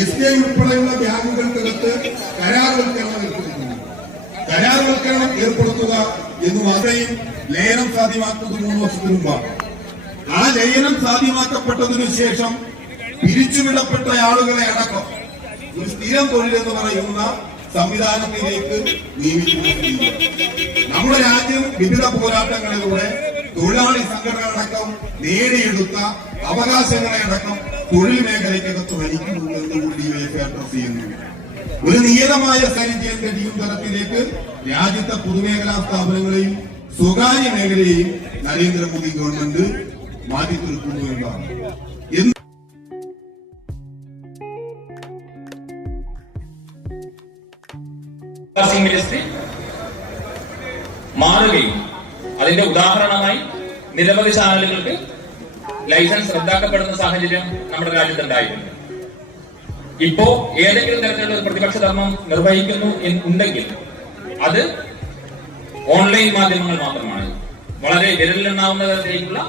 S B I ഉൾപ്പെടെയുള്ള ബാങ്കുകൾക്കകത്ത് കരാർവൽക്കരണം ഏർപ്പെടുത്തുന്നു കരാർവൽക്കരണം ഏർപ്പെടുത്തുക എന്ന് മാത്രയും ലയനം സാധ്യമാക്കുന്നത് മൂന്ന് വർഷത്തിന് മുമ്പാണ് ആ ലയനം സാധ്യമാക്കപ്പെട്ടതിനു ശേഷം പിരിച്ചുവിടപ്പെട്ട ആളുകളെ അടക്കം ഒരു സ്ഥിരം തൊഴിലെന്ന് പറയുന്ന സംവിധാനത്തിലേക്ക് നിയമിക്കുന്ന. നമ്മുടെ രാജ്യം വിവിധ പോരാട്ടങ്ങളിലൂടെ തൊഴിലാളി സംഘടനകളടക്കം നേടിയെടുത്ത അവകാശങ്ങളെ അടക്കം തൊഴിൽ മേഖലയ്ക്കകത്ത് വലിക്കുന്നു എന്നുകൂടി ഡിവൈഎഫ് അഡ്രസ് ചെയ്യുന്നു. ഒരു നിയതമായ കഴിയും തരത്തിലേക്ക് രാജ്യത്തെ പൊതുമേഖലാ സ്ഥാപനങ്ങളെയും സ്വകാര്യ മേഖലയെയും നരേന്ദ്രമോദി ഗവൺമെന്റ് മാറ്റി തീർക്കുന്നു എന്നാണ്. എന്ന് മാറുകയും അതിന്റെ ഉദാഹരണമായി നിരവധി ചാനലുകൾക്ക് ലൈസൻസ് റദ്ദാക്കപ്പെടുന്ന സാഹചര്യം നമ്മുടെ രാജ്യത്തുണ്ടായിട്ടുണ്ട്. ഇപ്പോ ഏതെങ്കിലും തരത്തിലുള്ള പ്രതിപക്ഷ ധർമ്മം നിർവഹിക്കുന്നു ഉണ്ടെങ്കിൽ അത് ഓൺലൈൻ മാധ്യമങ്ങൾ മാത്രമാണ്. വളരെ വിരലിലെണ്ണാവുന്ന തരത്തിലേക്കുള്ള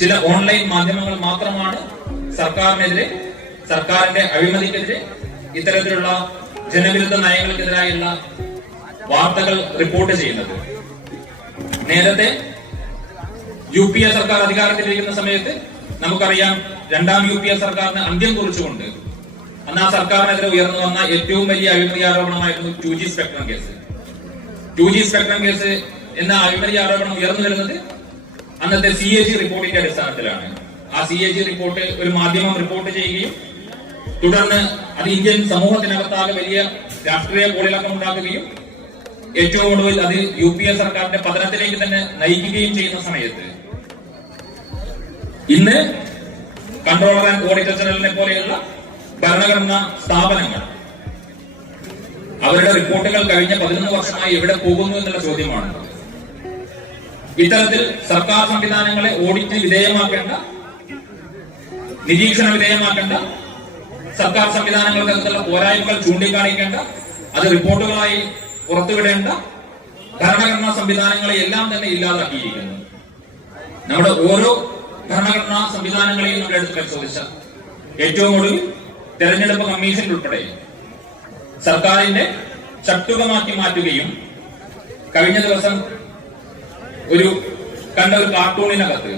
ചില ഓൺലൈൻ മാധ്യമങ്ങൾ മാത്രമാണ് സർക്കാരിനെതിരെ സർക്കാരിന്റെ അഴിമതിക്കെതിരെ ഇത്തരത്തിലുള്ള ജനവിരുദ്ധ നയങ്ങൾക്കെതിരായുള്ള വാർത്തകൾ റിപ്പോർട്ട് ചെയ്യുന്നത്. നേരത്തെ യു പി എ സർക്കാർ അധികാരത്തിലിരിക്കുന്ന സമയത്ത് നമുക്കറിയാം രണ്ടാം യു പി എ സർക്കാരിന് അന്ത്യം കുറിച്ചുകൊണ്ട് അന്ന് ആ സർക്കാരിനെതിരെ ഉയർന്നു വന്ന ഏറ്റവും വലിയ അഴിമതി ആരോപണമായിരുന്നു two G spectrum case. Two G spectrum case എന്ന അഴിമതി ആരോപണം ഉയർന്നു വരുന്നത് അന്നത്തെ സി എ ജി റിപ്പോർട്ടിന്റെ അടിസ്ഥാനത്തിലാണ്. ആ സി എ ജി റിപ്പോർട്ട് ഒരു മാധ്യമം റിപ്പോർട്ട് ചെയ്യുകയും തുടർന്ന് അത് ഇന്ത്യൻ സമൂഹത്തിനകത്താകെ വലിയ രാഷ്ട്രീയ കോളിളക്കം ഉണ്ടാക്കുകയും ഏറ്റവും ഒടുവിൽ അത് യു പി എ സർക്കാരിന്റെ പതനത്തിലേക്ക് തന്നെ നയിക്കുകയും ചെയ്യുന്ന സമയത്ത് ഇന്ന് കൺട്രോളർ ആൻഡ് ഓഡിറ്റർ ജനറലിനെ പോലെയുള്ള ഭരണഘടനാ സ്ഥാപനങ്ങൾ അവരുടെ റിപ്പോർട്ടുകൾ കഴിഞ്ഞ പതിനൊന്ന് വർഷമായി എവിടെ പോകുന്നു എന്നുള്ള ചോദ്യമാണ്. ഇത്തരത്തിൽ സർക്കാർ സംവിധാനങ്ങളെ ഓഡിറ്റ് വിധേയമാക്കേണ്ട നിരീക്ഷണ വിധേയമാക്കേണ്ട സർക്കാർ സംവിധാനങ്ങളുടെ അകത്തുള്ള പോരായ്മകൾ ചൂണ്ടിക്കാണിക്കേണ്ട അത് റിപ്പോർട്ടുകളായി പുറത്തുവിടേണ്ട ഭരണഘടനാ സംവിധാനങ്ങളെ എല്ലാം തന്നെ ഇല്ലാതാക്കിയിരിക്കുന്നു. നമ്മുടെ ഓരോ ഭരണഘടനാ സംവിധാനങ്ങളെയും നമ്മൾ എടുത്ത് പരിശോധിച്ച ഏറ്റവും ഒടുവിൽ തെരഞ്ഞെടുപ്പ് കമ്മീഷൻ ഉൾപ്പെടെ സർക്കാരിന്റെ ചട്ടുകമാക്കി മാറ്റുകയും കഴിഞ്ഞ ദിവസം ഒരു കണ്ട ഒരു കാർട്ടൂണിനകത്ത്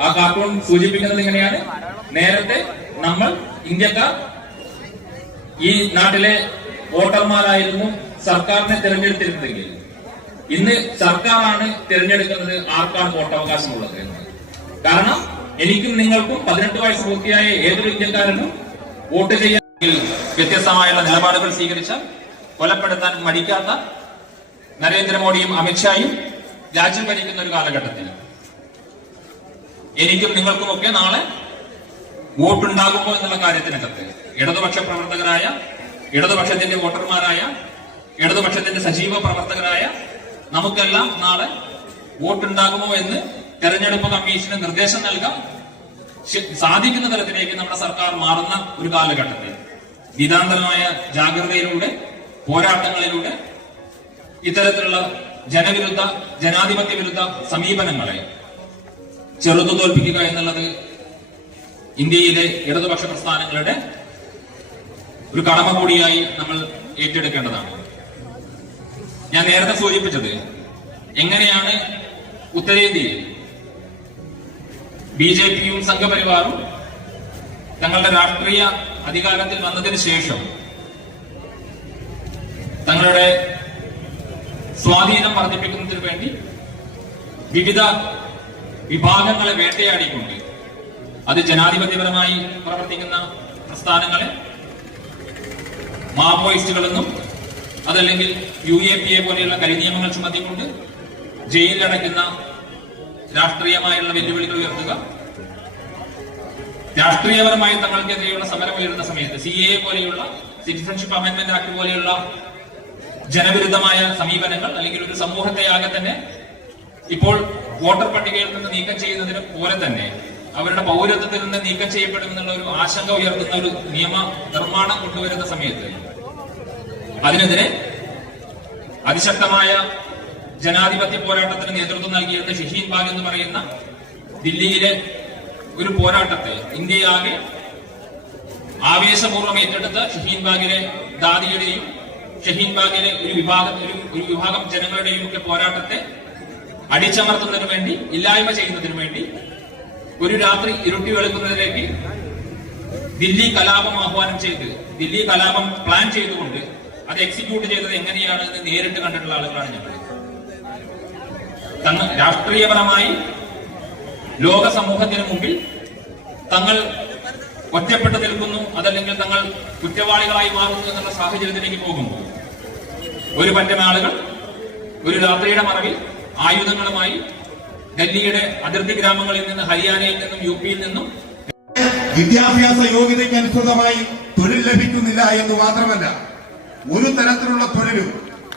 ആ കാർട്ടൂൺ സൂചിപ്പിക്കുന്നത് എങ്ങനെയാണ് നേരത്തെ നമ്മൾ ഇന്ത്യക്കാർ ഈ നാട്ടിലെ വോട്ടർമാരായിരുന്നു സർക്കാരിനെ തിരഞ്ഞെടുത്തിരുന്നതെങ്കിൽ ഇന്ന് സർക്കാരാണ് തിരഞ്ഞെടുക്കുന്നത് ആർക്കാണ് വോട്ടവകാശമുള്ളത്. കാരണം എനിക്കും നിങ്ങൾക്കും പതിനെട്ട് വയസ്സ് പൂർത്തിയായ ഏതൊരു ഇന്ത്യക്കാരനും വോട്ട് ചെയ്യാൻ വ്യത്യസ്തമായുള്ള നിലപാടുകൾ സ്വീകരിച്ച കൊലപ്പെടുത്താൻ മടിക്കാത്ത നരേന്ദ്രമോദിയും അമിത്ഷായും രാജ്യം ഭരിക്കുന്ന ഒരു കാലഘട്ടത്തിൽ. എനിക്കും നിങ്ങൾക്കുമൊക്കെ നാളെ വോട്ടുണ്ടാകുമോ എന്നുള്ള കാര്യത്തിനകത്ത് ഇടതുപക്ഷ പ്രവർത്തകരായ ഇടതുപക്ഷത്തിന്റെ വോട്ടർമാരായ ഇടതുപക്ഷത്തിന്റെ സജീവ പ്രവർത്തകരായ നമുക്കെല്ലാം നാളെ വോട്ടുണ്ടാകുമോ എന്ന് തെരഞ്ഞെടുപ്പ് കമ്മീഷന് നിർദ്ദേശം നൽകാം. സാധിക്കുന്ന തരത്തിലേക്ക് നമ്മുടെ സർക്കാർ മാറുന്ന ഒരു കാലഘട്ടത്തിൽ. നിതാന്തരമായ ജാഗ്രതയിലൂടെ പോരാട്ടങ്ങളിലൂടെ ഇത്തരത്തിലുള്ള ജനവിരുദ്ധ ജനാധിപത്യ വിരുദ്ധ സമീപനങ്ങളെ ചെറുത്തു തോൽപ്പിക്കുക എന്നുള്ളത് ഇന്ത്യയിലെ ഇടതുപക്ഷ പ്രസ്ഥാനങ്ങളുടെ ഒരു കടമ കൂടിയായി നമ്മൾ ഏറ്റെടുക്കേണ്ടതാണ്. ഞാൻ നേരത്തെ സൂചിപ്പിച്ചത് എങ്ങനെയാണ് ഉത്തരേന്ത്യയിൽ ബി ജെ പിയും സംഘപരിവാറും തങ്ങളുടെ രാഷ്ട്രീയ അധികാരത്തിൽ വന്നതിന് ശേഷം തങ്ങളുടെ സ്വാധീനം വർദ്ധിപ്പിക്കുന്നതിന് വേണ്ടി വിവിധ വിഭാഗങ്ങളെ വേട്ടയാടിക്കൊണ്ട് അത് ജനാധിപത്യപരമായി പ്രവർത്തിക്കുന്ന പ്രസ്ഥാനങ്ങളെ മാവോയിസ്റ്റുകളെന്നും അതല്ലെങ്കിൽ യു എ പി എ പോലെയുള്ള കരിനിയമങ്ങൾ ചുമത്തിക്കൊണ്ട് ജയിലിലടയ്ക്കുന്ന രാഷ്ട്രീയമായുള്ള വെല്ലുവിളികൾ ഉയർത്തുക. രാഷ്ട്രീയപരമായി തങ്ങൾക്കെതിരെയുള്ള സമരം ഉയരുന്ന സമയത്ത് സി എ പോലെയുള്ള സിറ്റിസൺഷിപ്പ് അമെന്റ്മെന്റ് ആക്ട് പോലെയുള്ള ജനവിരുദ്ധമായ സമീപനങ്ങൾ അല്ലെങ്കിൽ ഒരു സമൂഹത്തെ ആകെ തന്നെ ഇപ്പോൾ വോട്ടർ പട്ടികയിൽ നിന്ന് നീക്കം ചെയ്യുന്നതിന് പോലെ തന്നെ അവരുടെ പൗരത്വത്തിൽ നിന്ന് നീക്കം ചെയ്യപ്പെടുമെന്നുള്ള ഒരു ആശങ്ക ഉയർത്തുന്ന ഒരു നിയമ നിർമ്മാണം കൊണ്ടുവരുന്ന സമയത്ത് അതിനെതിരെ അതിശക്തമായ ജനാധിപത്യ പോരാട്ടത്തിന് നേതൃത്വം നൽകിയിരുന്ന ഷഹീൻ ബാഗ് എന്ന് പറയുന്ന ദില്ലിയിലെ ഒരു പോരാട്ടത്തെ ഇന്ത്യയാകെ ആവേശപൂർവം ഏറ്റെടുത്ത ഷഹീൻബാഗിലെ ദാദിയുടെയും ഷഹീൻ ബാഗിലെ ഒരു വിഭാഗം ഒരു വിഭാഗം ജനങ്ങളുടെയും ഒക്കെ പോരാട്ടത്തെ അടിച്ചമർത്തുന്നതിനു വേണ്ടി ഇല്ലായ്മ ചെയ്യുന്നതിനു വേണ്ടി ഒരു രാത്രി ഇരുട്ടി വെളുക്കുന്നതിലേക്ക് ദില്ലി കലാപം ആഹ്വാനം ചെയ്ത് ദില്ലി കലാപം പ്ലാൻ ചെയ്തുകൊണ്ട് അത് എക്സിക്യൂട്ട് ചെയ്തത് എങ്ങനെയാണ് എന്ന് നേരിട്ട് കണ്ടിട്ടുള്ള ആളുകളാണ് ഞങ്ങൾ. രാഷ്ട്രീയപരമായി ലോക സമൂഹത്തിന് മുമ്പിൽ തങ്ങൾ ഒറ്റപ്പെട്ടു നിൽക്കുന്നു അതല്ലെങ്കിൽ തങ്ങൾ കുറ്റവാളികളായി മാറുന്നു എന്നുള്ള സാഹചര്യത്തിലേക്ക് പോകുന്നു. ഒരു പറ്റം ആളുകൾ ഒരു രാത്രിയുടെ മറവിൽ ആയുധങ്ങളുമായി ഡൽഹിയുടെ അതിർത്തി ഗ്രാമങ്ങളിൽ നിന്ന് ഹരിയാനയിൽ നിന്നും യു പിയിൽ നിന്നും വിദ്യാഭ്യാസ യോഗ്യതയ്ക്ക് അനുസൃതമായി തൊഴിൽ ലഭിക്കുന്നില്ല എന്ന് മാത്രമല്ല ഒരു തരത്തിലുള്ള തൊഴിലും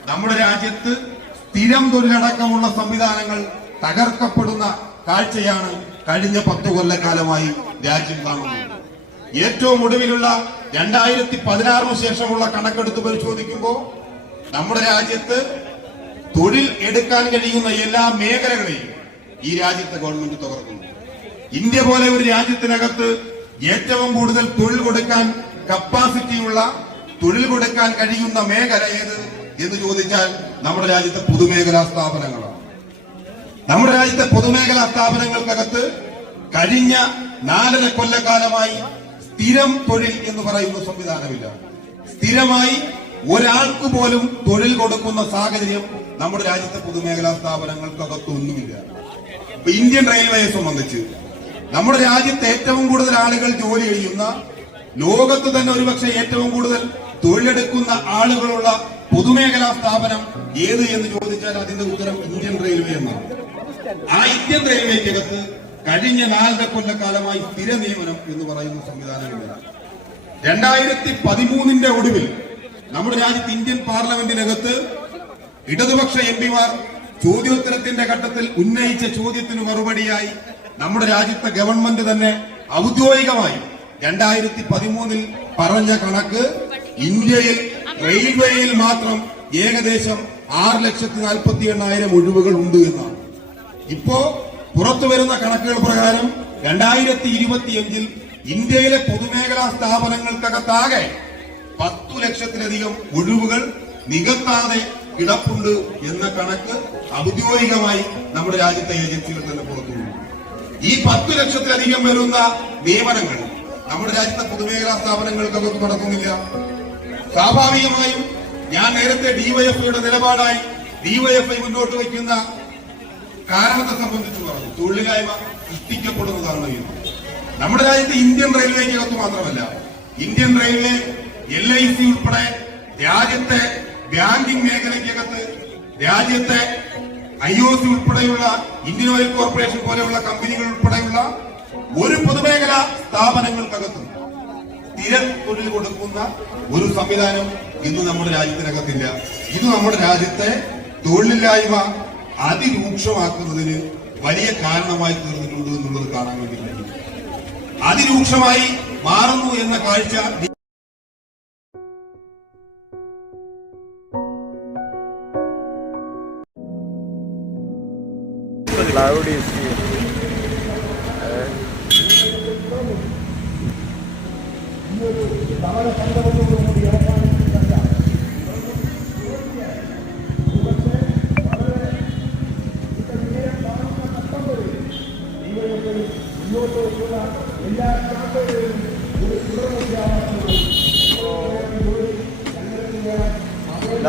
നമ്മുടെ രാജ്യത്ത് സ്ഥിരം തൊഴിലടക്കമുള്ള സംവിധാനങ്ങൾ തകർക്കപ്പെടുന്ന കാഴ്ചയാണ് കഴിഞ്ഞ പത്തു കൊല്ലക്കാലമായി രാജ്യം കാണുന്നത്. ഏറ്റവും ഒടുവിലുള്ള രണ്ടായിരത്തി പതിനാറിന് ശേഷമുള്ള കണക്കെടുത്ത് പരിശോധിക്കുമ്പോൾ നമ്മുടെ രാജ്യത്ത് തൊഴിൽ എടുക്കാൻ കഴിയുന്ന എല്ലാ മേഖലകളെയും ഈ രാജ്യത്തെ ഗവൺമെന്റ് തകർക്കുന്നു. ഇന്ത്യ പോലെ ഒരു രാജ്യത്തിനകത്ത് ഏറ്റവും കൂടുതൽ തൊഴിൽ കൊടുക്കാൻ കപ്പാസിറ്റിയുള്ള തൊഴിൽ കൊടുക്കാൻ കഴിയുന്ന മേഖല ഏത് എന്ന് ചോദിച്ചാൽ നമ്മുടെ രാജ്യത്തെ പൊതുമേഖലാ സ്ഥാപനങ്ങളാണ്. നമ്മുടെ രാജ്യത്തെ പൊതുമേഖലാ സ്ഥാപനങ്ങൾക്കകത്ത് കഴിഞ്ഞ നാലര കൊല്ലക്കാലമായി സ്ഥിരം തൊഴിൽ എന്ന് പറയുന്ന സംവിധാനമില്ല. സ്ഥിരമായി ഒരാൾക്ക് പോലും തൊഴിൽ കൊടുക്കുന്ന സാഹചര്യം നമ്മുടെ രാജ്യത്തെ പൊതുമേഖലാ സ്ഥാപനങ്ങൾക്കകത്തൊന്നുമില്ല. ഇന്ത്യൻ റെയിൽവേയെ സംബന്ധിച്ച് നമ്മുടെ രാജ്യത്ത് ഏറ്റവും കൂടുതൽ ആളുകൾ ജോലി ചെയ്യുന്ന ലോകത്ത് തന്നെ ഒരുപക്ഷെ ഏറ്റവും കൂടുതൽ തൊഴിലെടുക്കുന്ന ആളുകളുള്ള പൊതുമേഖലാ സ്ഥാപനം ഏത് എന്ന് ചോദിച്ചാൽ അതിന്റെ ഉത്തരം ഇന്ത്യൻ റെയിൽവേ എന്നാണ്. ആ ഇന്ത്യൻ റെയിൽവേക്കകത്ത് കഴിഞ്ഞ നാലര കൊല്ലക്കാലമായി സ്ഥിര നിയമനം എന്ന് പറയുന്ന സംവിധാനമില്ല രണ്ടായിരത്തി പതിമൂന്നിന്റെ ഒടുവിൽ നമ്മുടെ രാജ്യത്ത് ഇന്ത്യൻ പാർലമെന്റിനകത്ത് ഇടതുപക്ഷ എം പിമാർ ചോദ്യോത്തരത്തിന്റെ ഘട്ടത്തിൽ ഉന്നയിച്ച ചോദ്യത്തിന് മറുപടിയായി നമ്മുടെ രാജ്യത്തെ ഗവൺമെന്റ് തന്നെ ഔദ്യോഗികമായി രണ്ടായിരത്തി പതിമൂന്നിൽ പറഞ്ഞ കണക്ക് ഇന്ത്യയിൽ റെയിൽവേയിൽ മാത്രം ഏകദേശം ആറ് ലക്ഷത്തി നാൽപ്പത്തി എണ്ണായിരം ഒഴിവുകൾ ഉണ്ട് എന്നാണ്. ഇപ്പോ പുറത്തു വരുന്ന കണക്കുകൾ പ്രകാരം രണ്ടായിരത്തി ഇരുപത്തിയഞ്ചിൽ ഇന്ത്യയിലെ പൊതുമേഖലാ സ്ഥാപനങ്ങൾക്കകത്താകെ പത്തു ലക്ഷത്തിലധികം ഒഴിവുകൾ നികത്താതെ കിടപ്പുണ്ട് എന്ന കണക്ക് ഔദ്യോഗികമായി നമ്മുടെ രാജ്യത്തെ ഏജൻസികൾ തന്നെ പുറത്തു ഈ പത്തു ലക്ഷത്തിലധികം വരുന്ന നിയമനങ്ങൾ നമ്മുടെ രാജ്യത്തെ പൊതുമേഖലാ സ്ഥാപനങ്ങൾക്കകത്ത് നടക്കുന്നില്ല. സ്വാഭാവികമായും ഞാൻ നേരത്തെ ഡിവൈഎഫ്ഐയുടെ നിലപാടായി ഡിവൈഎഫ്ഐ മുന്നോട്ട് വയ്ക്കുന്ന കാരണത്തെ സംബന്ധിച്ച് പറഞ്ഞു. തൊഴിലില്ലായ്മ സൃഷ്ടിക്കപ്പെടുന്നതാണ് നമ്മുടെ രാജ്യത്ത് ഇന്ത്യൻ റെയിൽവേക്കകത്ത് മാത്രമല്ല Indian railway L I C ഉൾപ്പെടെ രാജ്യത്തെ ബാങ്കിംഗ് മേഖലയ്ക്കകത്ത് രാജ്യത്തെ ഐ ഒ സി ഉൾപ്പെടെയുള്ള ഇന്ത്യൻ ഓയിൽ കോർപ്പറേഷൻ പോലെയുള്ള കമ്പനികൾ ഉൾപ്പെടെയുള്ള ഒരു പൊതുമേഖലാ സ്ഥാപനങ്ങൾക്കകത്തും സ്ഥിര തൊഴിൽ കൊടുക്കുന്ന ഒരു സംവിധാനം ഇന്ന് നമ്മുടെ രാജ്യത്തിനകത്തില്ല. ഇത് നമ്മുടെ രാജ്യത്തെ തൊഴിലില്ലായ്മ അതിരൂക്ഷമാക്കുന്നതിന് വലിയ കാരണമായി തീർന്നിട്ടുണ്ട് എന്നുള്ളത് കാണാൻ വേണ്ടി അതിരൂക്ഷമായി മാറുന്നു എന്ന കാഴ്ച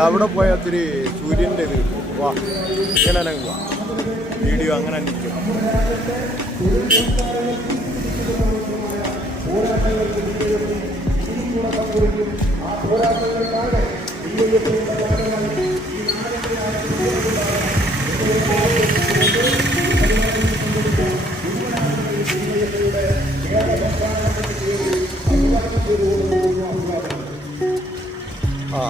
അവിടെ പോയ ഒത്തിരി സൂര്യന്റെ ഇത്. വാ ഇങ്ങനെ അനങ്ങുക വീഡിയോ അങ്ങനെ കൂടെ സംഭവിക്കും ആ പോരാട്ടങ്ങൾക്കാണ് ഈ എഴുത്തിന്റെ ഭാഗമായി ഈ നാടിന്റെ ആ.